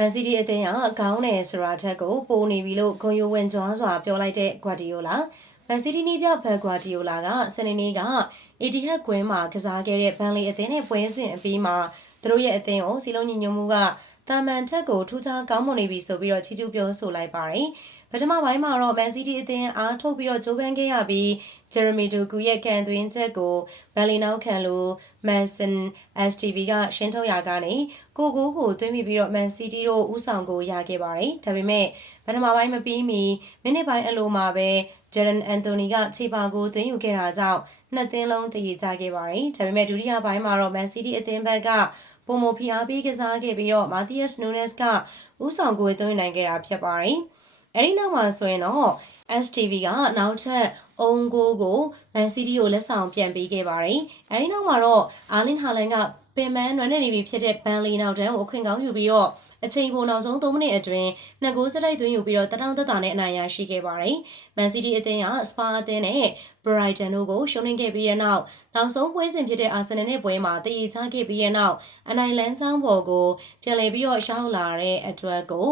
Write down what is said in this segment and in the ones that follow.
မန်စီးတီးအသင်းကခေါင်းနယ်ဆိုတာထက်ကိုပိုနေပြီလို့ဂုံယိုဝင်ကြွားစွာပြောလိုက်တဲ့ဂွာဒီယိုလာမန်စီးတီးနီးပြဘက်ဂွာဒီယိုလာကစနေနေ့ကအေတီဟက်ကွင်းမှာကစားခဲ့တဲ့ဘန်လီအသင်းနဲ့ပွဲစဉ်အပြီးမှာသူတို့ရဲ့အသင်းကိုစီလုံးညီညွတ်မှုကတာမန်ထက်ကိုထူးခြားကောင်းမွန်နေပြီဆိုပြီးတော့ချီးကျူးပြောဆိုလိုက်ပါတယ် ပထမပိုင်းမှာတော့မန်စီးတီးအသင်းအားထုတ်ပြီးတော့ဂျိုးပန်းခဲ့ရပြီးဂျယ်ရမီဒိုကူရဲ့ကန်သွင်းချက်ကိုဘယ်လီနောက်ခံလိုမန်ဆန် STV ကရှင်းထုတ်ရာကနေကိုကိုကိုသွင်းမိပြီးတော့မန်စီးတီးတို့ဥဆောင်ကိုရခဲ့ပါတယ်။ဒါပေမဲ့ပထမပိုင်းမပြီးမီမိနစ်ပိုင်းအလိုမှာပဲဂျယ်ရန်အန်တိုနီကခြေပါကိုသွင်းယူခဲ့တာကြောင့်နှစ်သင်းလုံးတည်ကြခဲ့ပါတယ်။ဒါပေမဲ့ဒုတိယပိုင်းမှာတော့မန်စီးတီးအသင်းဘက်ကပုံမဖျားပြီးကစားခဲ့ပြီးတော့မာတီးယက်စ်နူနက်စ်ကဥဆောင်ကိုသွင်းနိုင်ခဲ့တာဖြစ်ပါတယ်။ အဲဒီနောက်မှာဆိုရင်တော့ STV ကနောက်ထပ်အုံကိုကိုမန်စီးတီးကိုလက်ဆောင်ပြန်ပေးခဲ့ပါတယ်။အဲဒီနောက်မှာတော့အာလင်ဟာလန်ကပင်မန်းနွမ်းနေနေပြီဖြစ်တဲ့ဘန်လီနောက်တန်းကိုအခွင့်ကောင်းယူပြီးတော့အချိန်ပိုနောက်ဆုံး3မိနစ်အတွင်းနှစ်ဂိုးစတိုက်သွင်းယူပြီးတော့တတောင်သက်တာနဲ့အနိုင်ရရှိခဲ့ပါတယ်။မန်စီးတီးအသင်းကစပါအသင်းနဲ့ဘရိုက်တန်တို့ကိုရှုံးနိမ့်ခဲ့ပြီးတဲ့နောက်နောက်ဆုံးပွဲစဉ်ဖြစ်တဲ့အာဆင်နယ်နဲ့ပွဲမှာတည်ချခဲ့ပြီးတဲ့နောက်အနိုင်လန်းချောင်းပေါ်ကိုပြန်လည်ပြီးတော့ရှောင်းလာတဲ့အတွက်ကို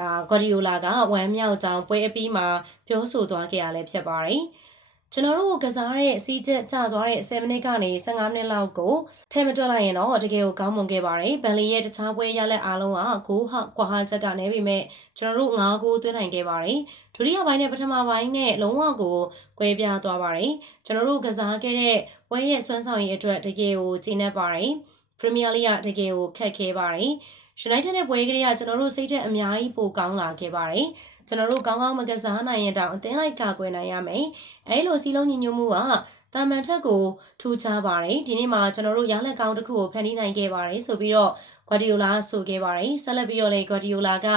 ဒါဂွာဒီယိုလာကဝမ်းမြောက်ကြောင်းပွဲအပြီးမှာပြောဆိုသွားခဲ့ရလဲဖြစ်ပါတယ်။ကျွန်တော်တို့ကစားတဲ့အစည်းချက်ကျသွားတဲ့10မိနစ်ကနေ15မိနစ်လောက်ကိုထဲမတွက်လိုက်ရင်တော့တကယ်ကိုကောင်းမွန်ခဲ့ပါတယ်။ဘန်လီရဲ့တခြားပွဲရလက်အားလုံးကဂိုးဟကွာဟချက်ကနေပြီမဲ့ကျွန်တော်တို့9ဂိုးသွင်းနိုင်ခဲ့ပါတယ်။ဒုတိယပိုင်းနဲ့ပထမပိုင်းနဲ့လုံးဝကိုကွဲပြားသွားပါတယ်။ကျွန်တော်တို့ကစားခဲ့တဲ့ပွဲရဲ့စွမ်းဆောင်ရည်အတွက်တကယ်ကိုကျင်းနေပါတယ်။ပရီးမီးယားလိဂ်ကတကယ်ကိုခက်ခဲပါတယ်။ United နဲ့ပွဲကလေးကကျွန်တော်တို့စိတ်သက်အများကြီးပိုကောင်းလာခဲ့ပါတယ်။ကျွန်တော်တို့ကောင်းကောင်းမကစားနိုင်ရင်တောင်အသင်းလိုက်ကာကွယ်နိုင်ရမယ်အဲလိုစီလုံးညီညွတ်မှုကတာမန်ထက်ကိုထူးခြားပါတယ်ဒီနေ့မှာကျွန်တော်တို့ရလက်ကောင်းတစ်ခုကိုဖန်တီးနိုင်ခဲ့ပါတယ်ဆိုပြီးတော့ဂွာဒီယိုလာဆိုခဲ့ပါတယ်ဆက်လက်ပြီးတော့လေဂွာဒီယိုလာက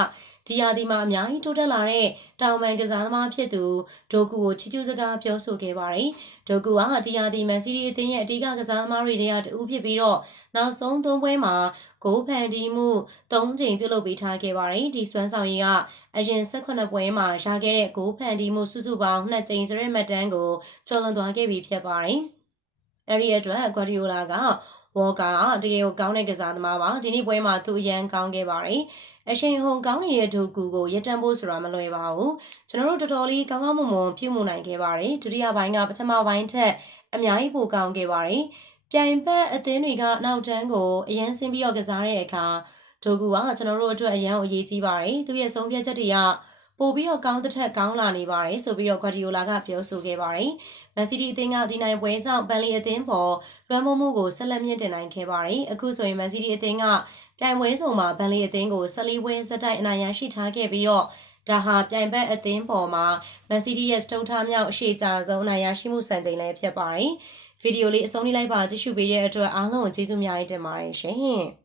ဒီယာဒီမှာအများကြီးတိုးတက်လာတဲ့တောင်ပန်ကစားသမားဖြစ်သူဒိုကူကိုချီးကျူးစကားပြောဆိုခဲ့ပါတယ်။ဒိုကူကဒီယာဒီမန်စီးတီးအသင်းရဲ့အဓိကကစားသမားတွေထဲကတူဖြစ်ပြီးတော့ နောက်ဆုံးသုံးပွဲမှာဂိုးဖန်တီးမှု၃ချိန်ပြုလုပ်ပေးထားခဲ့ပါတယ်။ဒီစွမ်းဆောင်ရည်ကအရင်18ပွဲမှာရခဲ့တဲ့ဂိုးဖန်တီးမှုစုစုပေါင်း2ချိန်စရဲမှတ်တမ်းကိုကျော်လွန်သွားခဲ့ပြီဖြစ်ပါတယ်။အဲဒီအတွက်ဂွာဒီယိုလာကဝေါ်ကာတကယ်ကိုကောင်းတဲ့ကစားသမားပါဒီနေ့ပွဲမှာသူအရန်ကောင်းခဲ့ပါတယ်အရှင်ဟုန်ကောင်းနေတဲ့ဒိုကူကိုရတန်ဖို့ဆိုတာမလွယ်ပါဘူးကျွန်တော်တို့တော်တော်လေးကောင်းကောင်းမွန်မွန်ပြုမှုနိုင်ခဲ့ပါတယ်ဒုတိယပိုင်းကပထမပိုင်းထက်အများကြီးပိုကောင်းခဲ့ပါတယ် ပြိုင်ဘက်အသင်းတွေကနောက်တန်းကိုအရန်ဆင်းပြီးတော့ကစားတဲ့အခါဒိုကူကကျွန်တော်တို့အတွက်အရန်အရေးကြီးပါတယ်သူရဲ့ဆုံးဖြတ်ချက်တွေကပို့ပြီးတော့ကောင်းတဲ့ထက်ကောင်းလာနေပါတယ်ဆိုပြီးတော့ဂွာဒီယိုလာကပြောဆိုခဲ့ပါတယ်မန်စီးတီးအသင်းကဒီနိုင်ပွဲကြောင့်ဘန်လီအသင်းပေါ်လွှမ်းမိုးမှုကိုဆက်လက်မြင့်တင်နိုင်ခဲ့ပါတယ်အခုဆိုရင်မန်စီးတီးအသင်းကပြိုင်ပွဲဆောင်မှာဘန်လီအသင်းကို14ဝင်းစတိုက်အနိုင်ရရှိထားခဲ့ပြီးတော့ဒါဟာပြိုင်ဘက်အသင်းပေါ်မှာမန်စီးတီးရဲ့စတုထားမြောက်အရှိကြဆုံးအနိုင်ရရှိမှုစံချိန်လည်းဖြစ်ပါတယ် ဗီဒီယိုလေးအဆုံးလေးလိုက်ပါကြည့်ရှုပေးတဲ့အတွက်အားလုံးကိုကျေးဇူးများတင်ပါတယ်ရှင်